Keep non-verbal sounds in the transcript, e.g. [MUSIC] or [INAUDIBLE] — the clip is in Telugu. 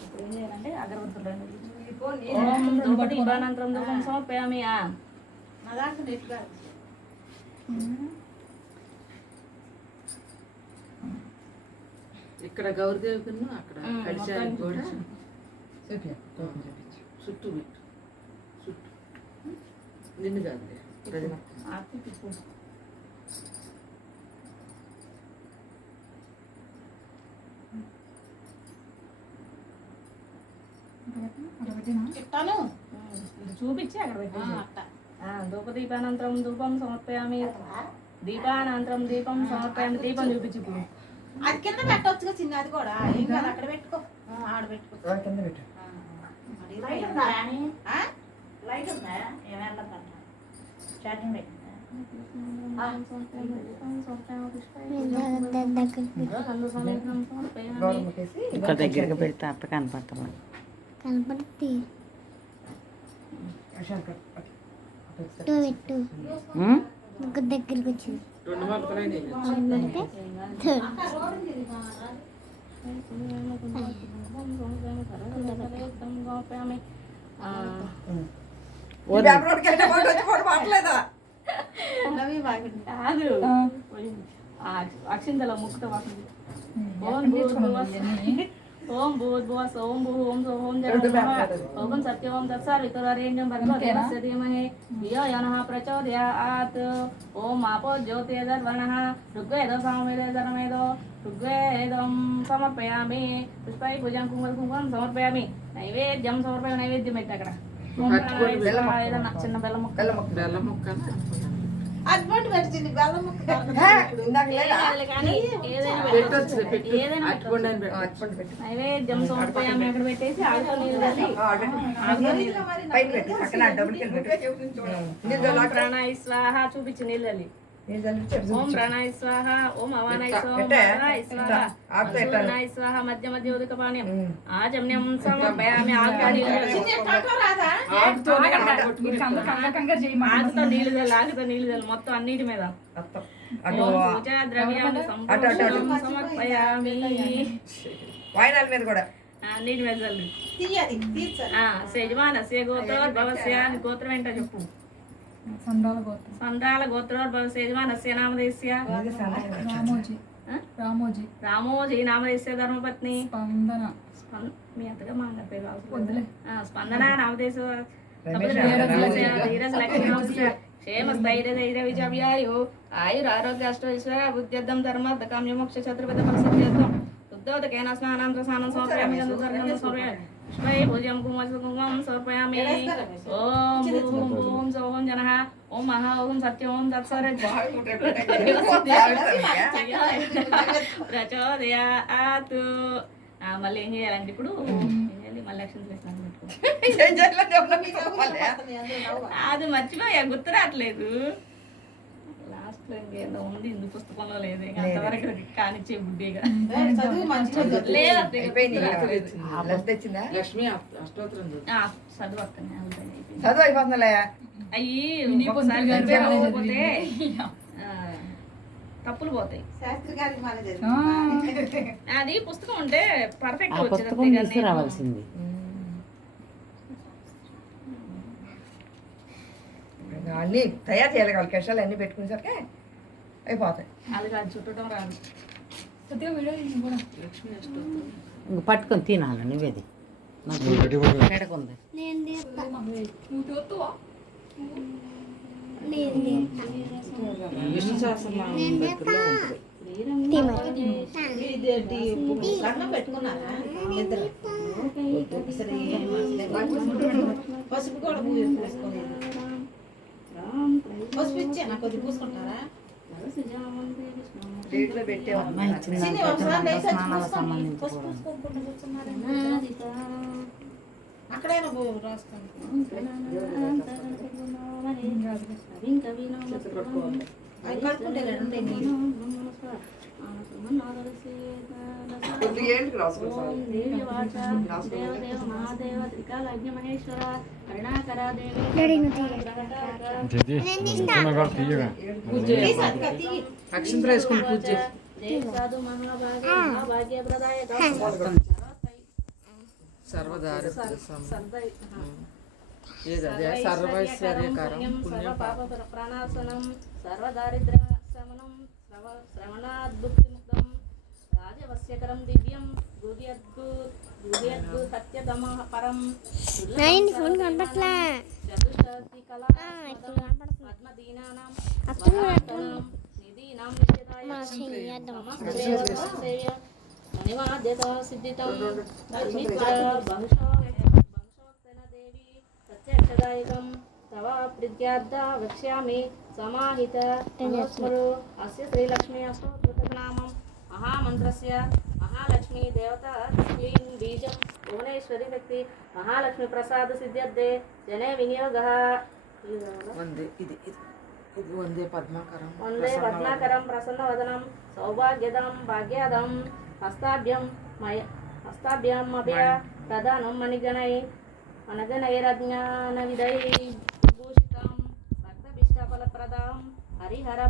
ఇప్పుడు ఏం చేయాలంటే అగరబత్తులు కాదు. ఇక్కడ గౌరదేవికి అక్కడ కూడా. చుట్టూ పెట్టు. చుట్టూ. నిన్ను కాదులే ఇది చూపించి అక్కడ అట్ట ధూప దీపానంతరం ధూపం సమర్పయామి. దీపానంతరం దీపం సమర్పయామి. దీపం చూపించి ఇప్పుడు. అది కింద పెట్టొచ్చుగా చిన్న అది కూడా. ఏం కాదు అక్కడ పెట్టుకో. ఆడ పెట్టుకో. కింద పెట్టు. మరి ఆ? లైట్ ఉందా? ఏమైనా ఇక్కడ దగ్గరికి పెడితే అట్ట కనపడుతుంది కనపడుతుంది శంకర్ టూ పెట్టు. ముగ్గురు దగ్గరికి వచ్చింది అక్షింతల ముక్కుతో వాసన ఓం భూర్భువస్సు ఓం భూర్భువస్సు ఓం భూ ఓం సో ఓం జన ఓం సత్య ఓం తత్సర్వితుర్వరేణ్యం భర్గో దేవస్య ధీమహి ధియో యనః ప్రచోదయాత్ ఓం ఆపో జ్యోతిర్వర్ణః ఋగ్వేదో సామవేదో ధర్మేదో ఋగ్వేదం సమర్పయామి పుష్పై పూజం కుంకుమ కుంకుమం సమర్పయామి నైవేద్యం సమర్పయామి నైవేద్యం పెట్టి అక్కడ ఓం ప్రణాయ ఏదన్నా చిన్న బెల్లం ముక్క బెల్లం ముక్క బెల్లం ముక్కన అది పట్టు పెట్టింది బెల్లం ముక్క హే, ఇందాక లేదా ఏదైనా కానీ ఏదైనా పెట్టొచ్చు పెట్టొచ్చు. పెట్టు ఏదైనా అట్టుకోండి పెట్టొచ్చు. అని ఆ, పెట్టు అట్టుకోండి పెట్టు నైవేద్యం సమర్పయామి అక్కడ పెట్టేసి ఆడుతో నీళ్ళు తల్లి ఆ, అటు పెట్టు. పైన పెట్టు పక్కన డబ్బులకి వెళ్ళి పెట్టు నీళ్ళు ఓం చల్లాక ప్రాణాయ స్వాహ చూపించి నీళ్ళు ఓం. ప్రాణాయ స్వాహ అవానాయ స్వాహ మధ్య మధ్య ఉదక. ఆజమ్యం సమర్పయామి నీళ్ళు. నీళ్ళు మొత్తం అన్నిటి మీద. సమర్పయామి. వాయినాల కూడా. గోత్రోద్భవస్య నీ గోత్రం ఏంటో చెప్పు. సందాల గోత్రోద్భవస్య యజమానస్య నామదేశ్య ఇది సన్నగా రామోజీ? రామోజీ. రామోజీ నామదేశ్య ధర్మపత్ని. స్పందన. స్పం- మీ అత్తగా మా అన్న పేరు స్పందన నామదేశ లక్ష్మీ క్షేమ స్థైర్య ధైర్య ఆయుర ఆరోగ్య అష్టైశ్వర్య బుద్ధ్యర్థం మోక్ష దుగ్ధోదకేన స్నానం ప్రసానం సమర్పయామి గంధర్వం సమర్పయామి పుష్పై పూజ్యం కుమస్ కుంకుమం సమర్పయామి ఓం భూం భూం సోం జనః ఓం మహా ఓం సత్యం ఓం తత్సరజ్ ప్రచోదయాత్ మళ్ళీ ఏం చేయాలంటే ఇప్పుడు మళ్ళీ? [LAUGHS] అది మర్చిపోయా గుర్తు రావట్లేదు. ఇంకేదో ఉంది ఇందు పుస్తకంలో లేదు? ఇంకా అంతవరకు కానిచ్చే బుడ్డిగా తెచ్చిందా. లక్ష్మి అష్టోత్తరం చదువు. ఆ, చదువు అక్కనే. చదువు అయిపోతుందిలే. అయ్యి పోతే తప్పులు పోతాయి. అది పుస్తకం ఉంటే పర్ఫెక్ట్ వచ్చేది అన్నీ తయారు చేయాలి కావాలి. కెషాలు అన్నీ పెట్టుకునేసరికి అయిపోతాయి. పట్టుకొని తినాలి నువ్వేది నాకు పసుపు కూడా పసుపు ఇచ్చాను కొద్ది పూసుకుంటారా? ప్లేట్లో పెట్టే అమ్మ ఇచ్చిన చిన్ని దాంట్లో ఒకసారి లేచి వచ్చి స్నానాలకు పూసుకోండి. సంబంధించి పసుపు కూడా పూసుకోకుండా కూర్చున్నారా? అక్కడైనా పో- రాసుకోండి అవి కడుక్కుంటే రెండు నీళ్ళు. కొద్దిగా ఏంటికి రాసుకోవాలి డాడీ నువ్వు అక్షంతలు వేసుకుని పూజ దేవ సాధు మహాభాగ్య. మహాభాగ్య ప్రదాయ సర్వదారిద్ర సం- సర్దై ఏది అదే? సర్వైశ్వర్యకరం పుణ్యం ప్రణాశనం సర్వదారిద్ర శమనం శ్రవ శ్రవణాద్భుక్తిముక్తం రాజవస్యకరం దివ్యం గుర్యద్గు సత్యతమ పరం కనపట్లే చతుష్టతి కళా పద్మదీనానాం నిధీనాం నిత్యదాయ మా చేద్దాం మణిమాద్యత సిద్ధితం ధర్మిత్ర బహుశో బహుశోక్తన దేవి ప్రత్యక్షదాయకం తవ ప్రీత్యార్థ వక్ష్యామి సమాహిత మనోస్మరు అస్య శ్రీలక్ష్మీ అష్టోత్తరనామం మహామంత్రస్య మహాలక్ష్మీ దేవత క్లీం బీజం భువనేశ్వరి వ్యక్తి మహాలక్ష్మి ప్రసాద సిద్ధ్యర్థే జనే వినియోగ వందే ఇది ఇది ఇది వందే పద్మాకరం వందే పద్మాకరం ప్రసన్నవదనం సౌభాగ్యదం భాగ్యదం హస్తాభ్యం మయ హస్తాభ్యం అభయ ప్రధానం మణిగణై అనగణైరజ్ఞాన విదై భూషితం రక్తభిష్టఫలప్రదాం హరిహర